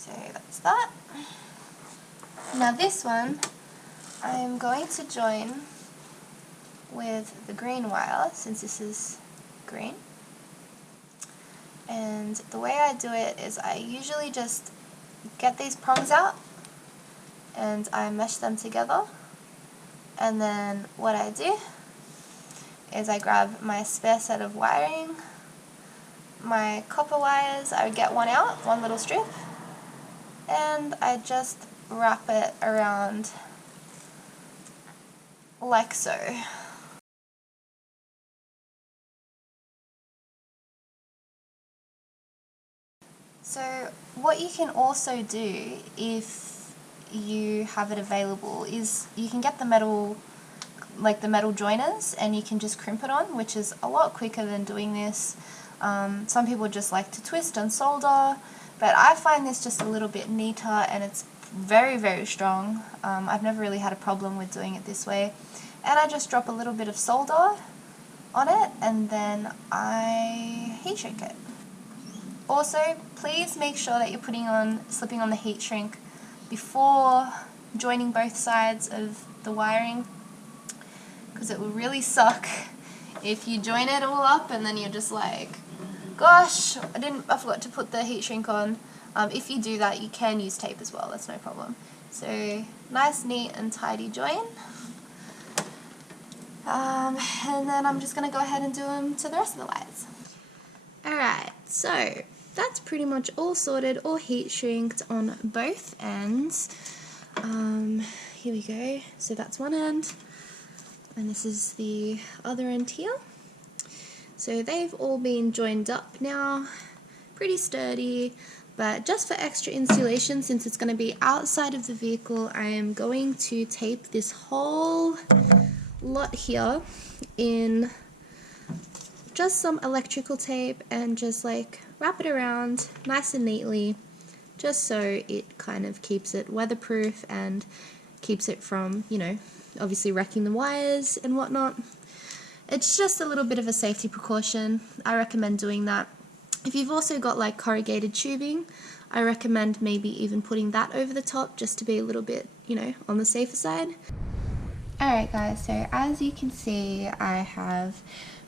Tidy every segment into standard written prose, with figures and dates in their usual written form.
So that's that. Now this one I am going to join with the green wire, since this is green. And the way I do it is I usually just get these prongs out and I mesh them together, and then what I do is I grab my spare set of wiring, my copper wires, I get one out, one little strip, and I just wrap it around like so. So what you can also do if you have it available is you can get the metal, like the metal joiners, and you can just crimp it on, which is a lot quicker than doing this. Some people just like to twist and solder, but I find this just a little bit neater, and it's very, very strong. I've never really had a problem with doing it this way. And I just drop a little bit of solder on it, and then I heat shrink it. Also, please make sure that you're slipping on the heat shrink before joining both sides of the wiring, because it will really suck if you join it all up and then you're just like, gosh, I forgot to put the heat shrink on. If you do that, you can use tape as well, that's no problem. So nice, neat and tidy join. And then I'm just going to go ahead and do them to the rest of the wires. Alright, so that's pretty much all sorted, all heat shrinked on both ends. Here we go. So that's one end, and this is the other end here. So they've all been joined up now, pretty sturdy, but just for extra insulation, since it's going to be outside of the vehicle, I am going to tape this whole lot here in just some electrical tape and just like wrap it around nice and neatly, just so it kind of keeps it weatherproof and keeps it from, you know, obviously wrecking the wires and whatnot. It's just a little bit of a safety precaution. I recommend doing that. If you've also got like corrugated tubing, I recommend maybe even putting that over the top just to be a little bit, you know, on the safer side. Alright guys, so as you can see, I have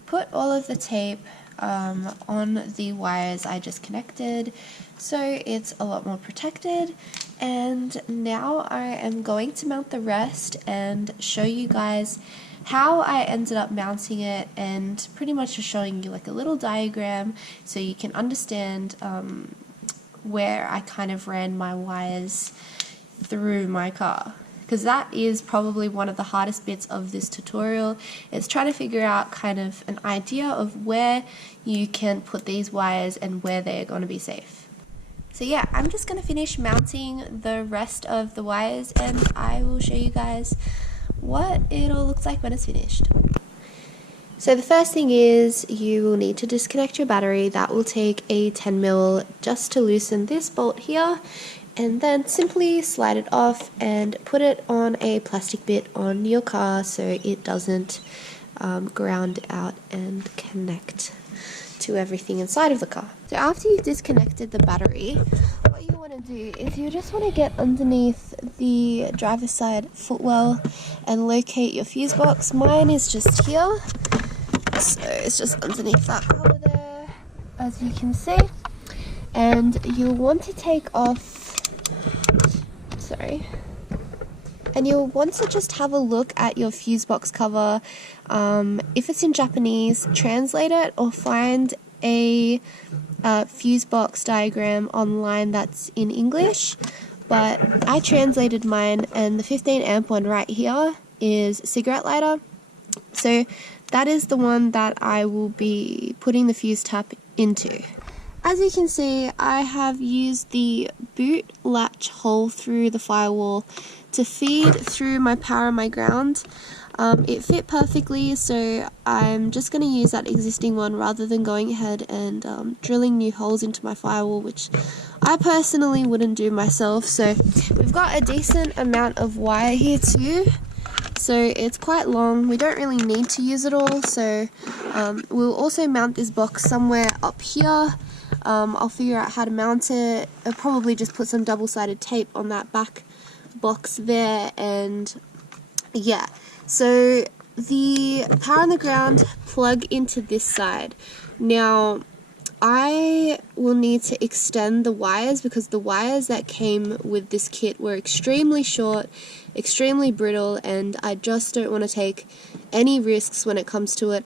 put all of the tape on the wires I just connected, so it's a lot more protected. And now I am going to mount the rest and show you guys how I ended up mounting it, and pretty much just showing you like a little diagram so you can understand where I kind of ran my wires through my car. Because that is probably one of the hardest bits of this tutorial, is trying to figure out kind of an idea of where you can put these wires and where they're going to be safe. So yeah, I'm just going to finish mounting the rest of the wires and I will show you guys what it all looks like when it's finished. So the first thing is you will need to disconnect your battery. That will take a 10mm just to loosen this bolt here, and then simply slide it off and put it on a plastic bit on your car so it doesn't ground out and connect to everything inside of the car. So after you've disconnected the battery, what you want to do is you just want to get underneath the driver's side footwell and locate your fuse box. Mine is just here, so it's just underneath that cover there, as you can see. And you'll want to take off, and you'll want to just have a look at your fuse box cover. If it's in Japanese, translate it or find a fuse box diagram online that's in English. But I translated mine, and the 15 amp one right here is cigarette lighter. So that is the one that I will be putting the fuse tap into. As you can see, I have used the boot latch hole through the firewall to feed through my power and my ground. It fit perfectly, so I'm just going to use that existing one rather than going ahead and drilling new holes into my firewall, which I personally wouldn't do myself. So we've got a decent amount of wire here too, so it's quite long. We don't really need to use it all, so we'll also mount this box somewhere up here. I'll figure out how to mount it. I'll probably just put some double-sided tape on that back box there, and yeah. So the power on the ground plug into this side. Now I will need to extend the wires because the wires that came with this kit were extremely short, extremely brittle, and I just don't want to take any risks when it comes to it.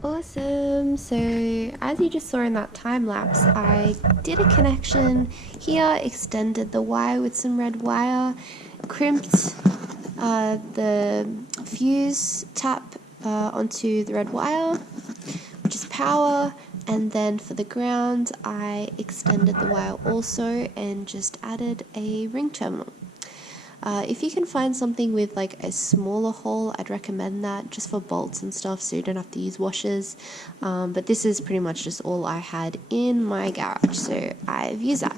Awesome, so as you just saw in that time lapse, I did a connection here, extended the wire with some red wire, crimped the fuse tap onto the red wire, which is power, and then for the ground I extended the wire also and just added a ring terminal. If you can find something with like a smaller hole, I'd recommend that just for bolts and stuff so you don't have to use washers, but this is pretty much just all I had in my garage, so I've used that.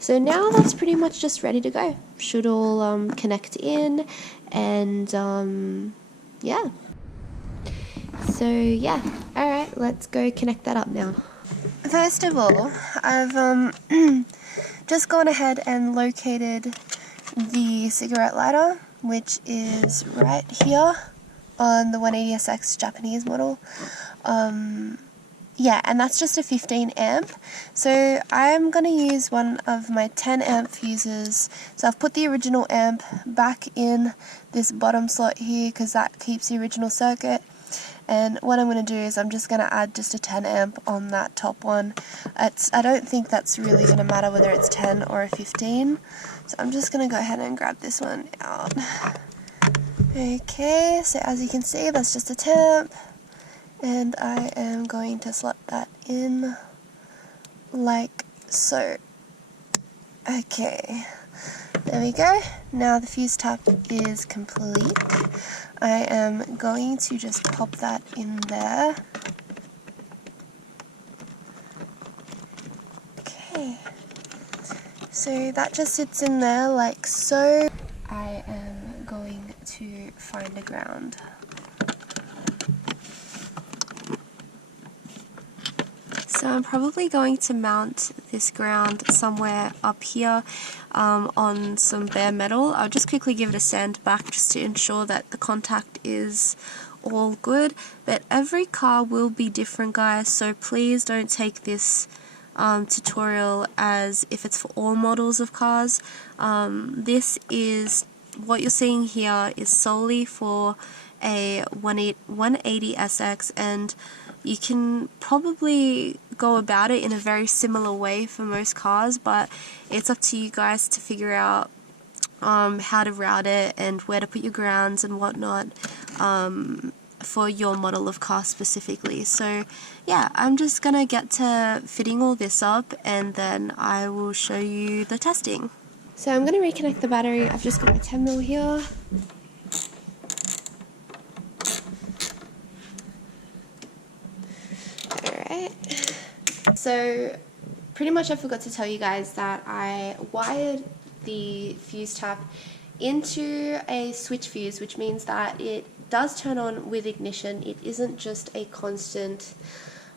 So now that's pretty much just ready to go. Should all connect in, and yeah. So yeah, alright, let's go connect that up now. First of all, I've just gone ahead and located the cigarette lighter, which is right here on the 180SX Japanese model. Yeah, and that's just a 15 amp. So I'm going to use one of my 10 amp fuses. So I've put the original amp back in this bottom slot here because that keeps the original circuit. And what I'm going to do is I'm just going to add just a 10 amp on that top one. I don't think that's really going to matter whether it's 10 or a 15. So I'm just going to go ahead and grab this one out. Okay, so as you can see, that's just a 10 amp. And I am going to slot that in like so. Okay, there we go. Now the fuse tap is complete. I am going to just pop that in there. Okay, so that just sits in there like so. I am going to find a ground. So I'm probably going to mount this ground somewhere up here on some bare metal. I'll just quickly give it a sand back just to ensure that the contact is all good. But every car will be different, guys, so please don't take this tutorial as if it's for all models of cars. This is, what you're seeing here is solely for a 180SX, and you can probably go about it in a very similar way for most cars, but it's up to you guys to figure out how to route it and where to put your grounds and whatnot for your model of car specifically. So yeah, I'm just gonna get to fitting all this up and then I will show you the testing. So I'm gonna reconnect the battery. I've just got my 10mm here. So pretty much I forgot to tell you guys that I wired the fuse tap into a switch fuse, which means that it does turn on with ignition. It isn't just a constant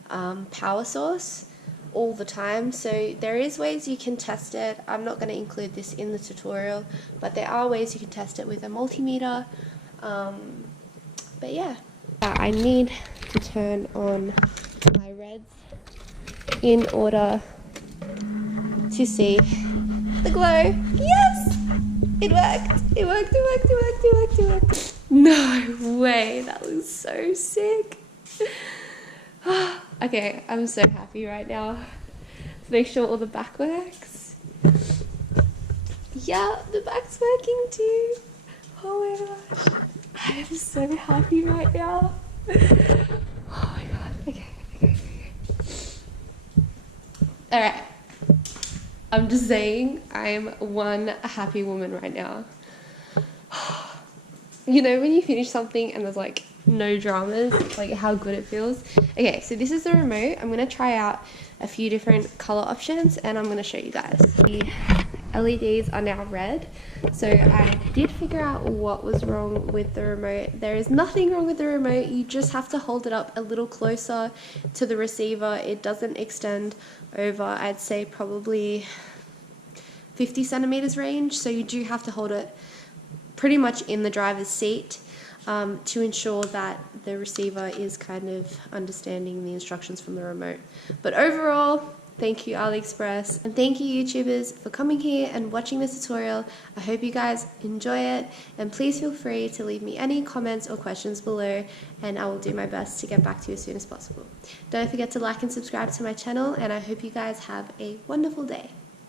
power source. all the time. So there is ways you can test it. I'm not going to include this in the tutorial, but there are ways you can test it with a multimeter. But yeah, I need to turn on my reds in order to see the glow. Yes! It worked! It worked, it worked, it worked, it worked, it worked. No way, that was so sick. Okay, I'm so happy right now. Let's make sure all the back works. Yeah, the back's working too. Oh my gosh. I am so happy right now. Oh my god. Okay, okay, okay. Alright. I'm just saying, I'm one happy woman right now. You know when you finish something and there's like no dramas, like how good it feels? Okay, so this is the remote. I'm going to try out a few different color options and I'm going to show you guys. The LEDs are now red. So I did figure out what was wrong with the remote. There is nothing wrong with the remote. You just have to hold it up a little closer to the receiver. It doesn't extend over, I'd say probably 50 centimeters range. So you do have to hold it pretty much in the driver's seat to ensure that the receiver is kind of understanding the instructions from the remote. But overall, thank you AliExpress, and thank you YouTubers for coming here and watching this tutorial. I hope you guys enjoy it, and please feel free to leave me any comments or questions below, and I will do my best to get back to you as soon as possible. Don't forget to like and subscribe to my channel, and I hope you guys have a wonderful day.